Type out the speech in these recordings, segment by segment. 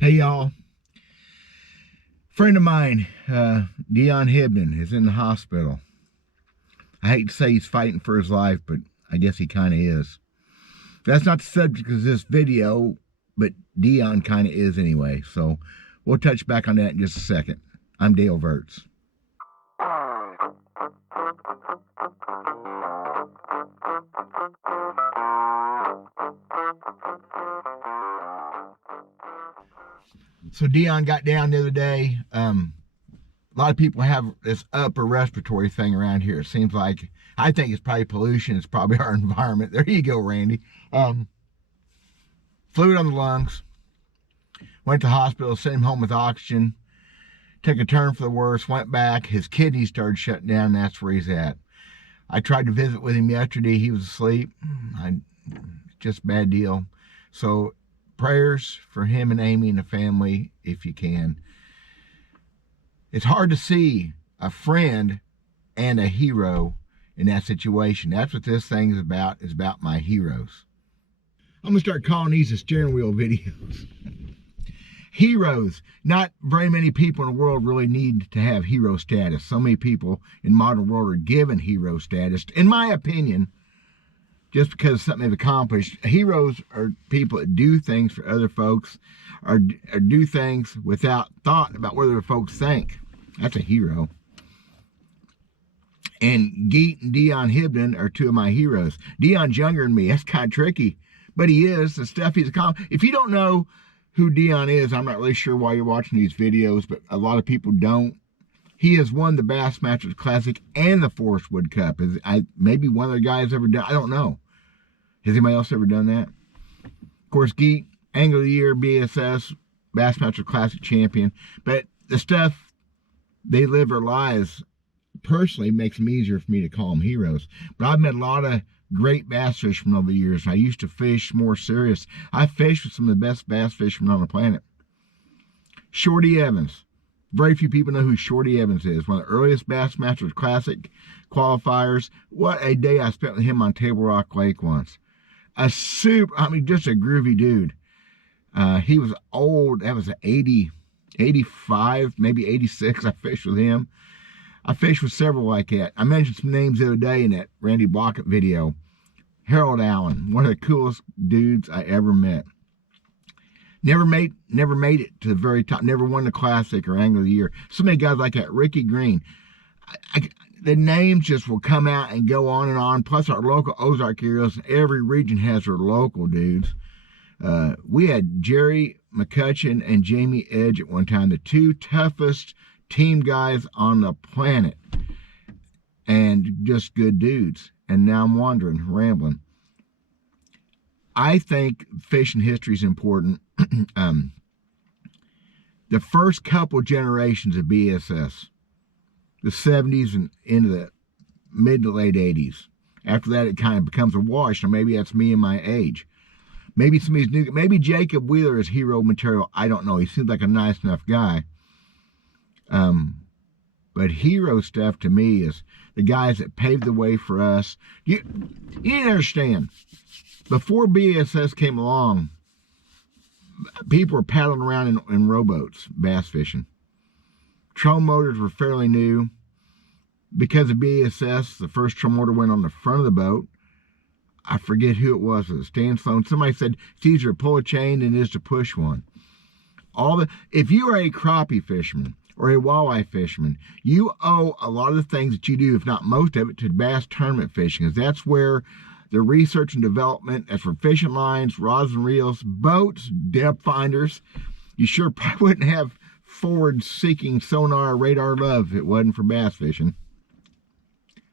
Hey y'all, friend of mine, Dion Hibden, is in the hospital. I hate to say he's fighting for his life, but I guess he kind of is. That's not the subject of this video, but Dion kind of is anyway, so we'll touch back on that in just a second. I'm Dale Verts. So Dion got down the other day. A lot of people have this upper respiratory thing around here. It seems like, I think it's probably pollution. It's probably our environment. There you go, Randy. Fluid on the lungs. Went to the hospital, sent him home with oxygen. Took a turn for the worse, went back. His kidneys started shutting down, and that's where he's at. I tried to visit with him yesterday. He was asleep. Just a bad deal. So prayers for him and Amy and the family, if you can. It's hard to see a friend and a hero in that situation. That's what this thing is about my heroes. I'm going to start calling these the steering wheel videos. Heroes. Not very many people in the world really need to have hero status. So many people in the modern world are given hero status. In my opinion, just because of something they've accomplished. Heroes are people that do things for other folks, or do things without thought about what other folks think. That's a hero. And Geet and Dion Hibden are two of my heroes. Dion's younger than me. That's kind of tricky, but he is. The stuff he's accomplished. If you don't know who Dion is, I'm not really sure why you're watching these videos, but a lot of people don't. He has won the B.A.S.S Masters Classic and the Forest Wood Cup. Maybe one of the guys ever done. I don't know. Has anybody else ever done that? Of course, Geet, Angler of the Year, B.A.S.S, B.A.S.S Masters Classic champion. But the stuff they live their lives personally makes them easier for me to call them heroes. But I've met a lot of great bass fishermen over the years. I used to fish more serious. I fished with some of the best bass fishermen on the planet. Shorty Evans. Very few people know who Shorty Evans is. One of the earliest B.A.S.S Masters Classic qualifiers. What a day I spent with him on Table Rock Lake once. Just a groovy dude. He was old. That was 80, 85, maybe 86. I fished with him. I fished with several like that. I mentioned some names the other day in that Randy Blockett video. Harold Allen, one of the coolest dudes I ever met. Never made it to the very top. Never won the Classic or Angler of the Year. So many guys like that. Ricky Green. The names just will come out and go on and on. Plus our local Ozark heroes. Every region has their local dudes. We had Jerry McCutcheon and Jamie Edge at one time. The two toughest team guys on the planet. And just good dudes. And now I'm wandering, rambling. I think fishing history is important. The first couple generations of B.A.S.S, the 70s and into the mid to late 80s. After that, it kind of becomes a wash. Or maybe that's me and my age. Maybe somebody's new. Maybe Jacob Wheeler is hero material. I don't know. He seems like a nice enough guy. But hero stuff to me is the guys that paved the way for us. You need to understand. Before B.A.S.S came along, people were paddling around in rowboats, bass fishing. Trolling motors were fairly new. Because of B.A.S.S, the first trolling motor went on the front of the boat. I forget who it was Stan Sloan. Somebody said it's easier to pull a chain than it is to push one. If you are a crappie fisherman or a walleye fisherman, you owe a lot of the things that you do, if not most of it, to bass tournament fishing. Because that's where the research and development, as for fishing lines, rods and reels, boats, depth finders. You sure probably wouldn't have forward-seeking sonar radar love if it wasn't for bass fishing.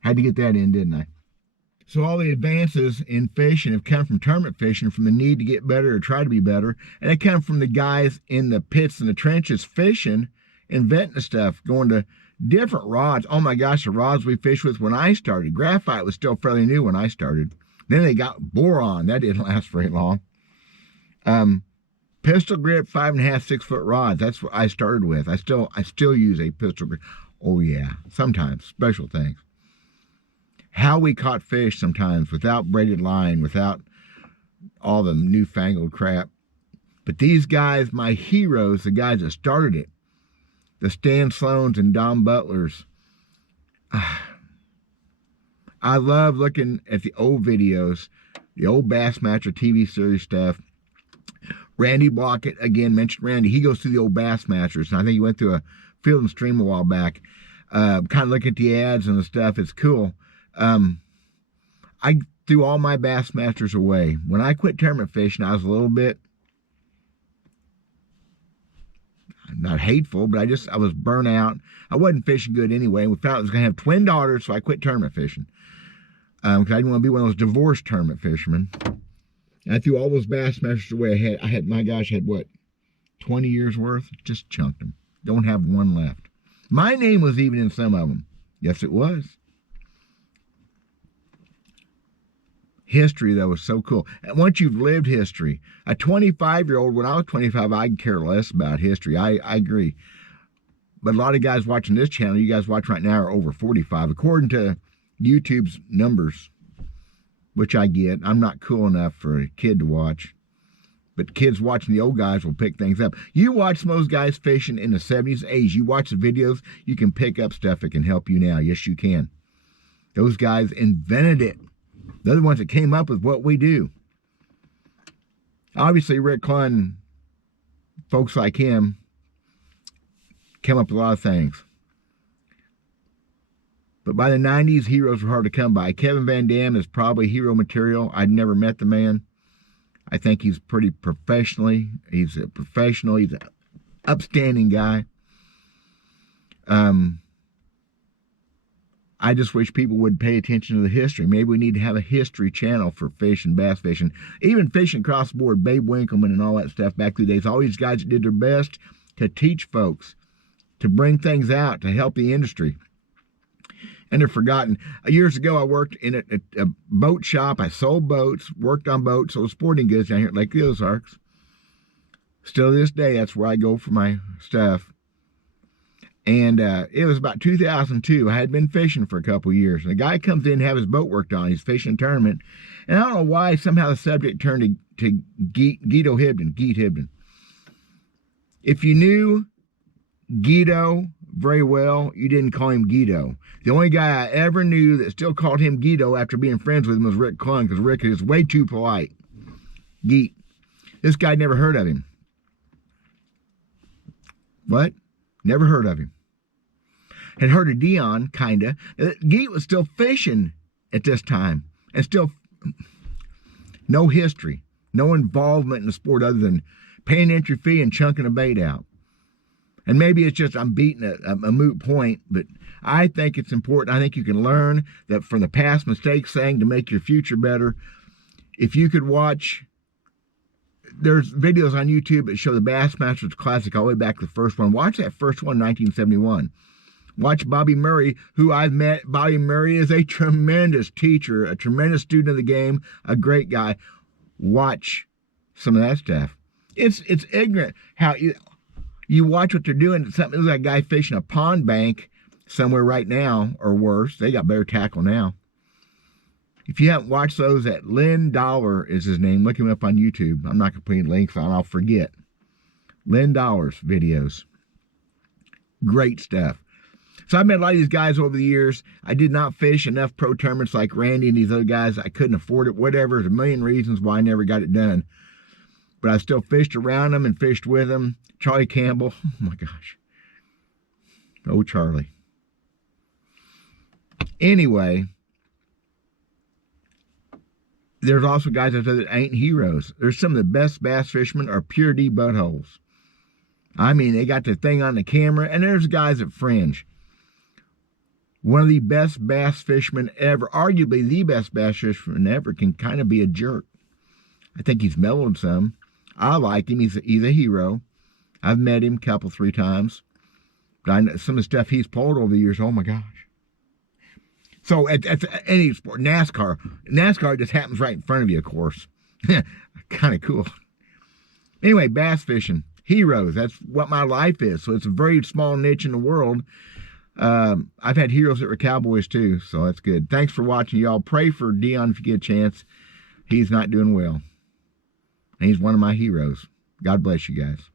Had to get that in, didn't I? So all the advances in fishing have come from tournament fishing, from the need to get better or try to be better. And they come from the guys in the pits and the trenches fishing, inventing the stuff, going to different rods. Oh my gosh, the rods we fished with when I started. Graphite was still fairly new when I started. Then they got boron. That didn't last very long. Pistol grip, 5.5, 6 foot rods. That's what I started with. I still use a pistol grip. Oh yeah, sometimes, special things. How we caught fish sometimes without braided line, without all the newfangled crap. But these guys, my heroes, the guys that started it, the Stan Sloans and Don Butlers, I love looking at the old videos, the old Bassmaster TV series stuff. Randy Blockett, again, mentioned Randy. He goes through the old Bassmasters, and I think he went through a Field and Stream a while back. Kind of look at the ads and the stuff. It's cool. I threw all my Bassmasters away. When I quit tournament fishing, I was a little bit, not hateful, but I was burnt out. I wasn't fishing good anyway. We found I was going to have twin daughters, so I quit tournament fishing. Because I didn't want to be one of those divorced tournament fishermen. And I threw all those Bassmasters away. I had, my gosh, I had what, 20 years worth? Just chunked them. Don't have one left. My name was even in some of them. Yes, it was. History, though, was so cool. And once you've lived history, a 25-year-old, when I was 25, I could care less about history. I agree. But a lot of guys watching this channel, you guys watch right now, are over 45. According to YouTube's numbers, which I get, I'm not cool enough for a kid to watch. But kids watching the old guys will pick things up. You watch some of those guys fishing in the 70s, 80s. You watch the videos, you can pick up stuff that can help you now. Yes, you can. Those guys invented it. They're the ones that came up with what we do. Obviously, Rick Clunn, folks like him, came up with a lot of things. But by the 90s, heroes were hard to come by. Kevin Van Dam is probably hero material. I'd never met the man. I think he's pretty professionally. He's a professional. He's an upstanding guy. I just wish people would pay attention to the history. Maybe we need to have a history channel for fish and bass fishing. Even fishing across the board, Babe Winkleman and all that stuff back through the days. All these guys that did their best to teach folks, to bring things out, to help the industry. And they're forgotten. Years ago, I worked in a boat shop. I sold boats, worked on boats, sold sporting goods down here at Lake the Ozarks. Still to this day, that's where I go for my stuff. And it was about 2002. I had been fishing for a couple of years. And a guy comes in to have his boat worked on. He's fishing a tournament. And I don't know why, somehow the subject turned to Guido Hibden. If you knew Guido very well, you didn't call him Guido. The only guy I ever knew that still called him Guido after being friends with him was Rick Clunn, because Rick is way too polite. Geet. This guy never heard of him. What? Never heard of him. Had heard of Dion, kinda. Geet was still fishing at this time. And still no history. No involvement in the sport other than paying entry fee and chunking a bait out. And maybe it's just I'm beating a moot point, but I think it's important. I think you can learn that from the past mistakes, saying to make your future better. If you could watch, there's videos on YouTube that show the Bassmasters Classic all the way back to the first one. Watch that first one, 1971. Watch Bobby Murray, who I've met. Bobby Murray is a tremendous teacher, a tremendous student of the game, a great guy. Watch some of that stuff. It's ignorant how you watch what they're doing. Something like a guy fishing a pond bank somewhere right now, or worse. They got better tackle now. If you haven't watched those, that Lynn Dollar is his name. Look him up on YouTube. I'm not going to put any links on. I'll forget. Lynn Dollar's videos. Great stuff. So I've met a lot of these guys over the years. I did not fish enough pro tournaments like Randy and these other guys. I couldn't afford it. Whatever. There's a million reasons why I never got it done. But I still fished around them and fished with them. Charlie Campbell. Oh, my gosh. Oh, Charlie. Anyway, there's also guys that ain't heroes. There's some of the best bass fishermen are pure D buttholes. I mean, they got the thing on the camera, and there's guys that fringe. One of the best bass fishermen ever, arguably the best bass fisherman ever, can kind of be a jerk. I think he's mellowed some. I like him. He's a hero. I've met him a couple, 3 times. But I know some of the stuff he's pulled over the years, oh my gosh. So at any sport, NASCAR just happens right in front of you, of course. Kind of cool. Anyway, bass fishing. Heroes. That's what my life is. So it's a very small niche in the world. I've had heroes that were cowboys too, so that's good. Thanks for watching, y'all. Pray for Dion if you get a chance. He's not doing well. And he's one of my heroes. God bless you guys.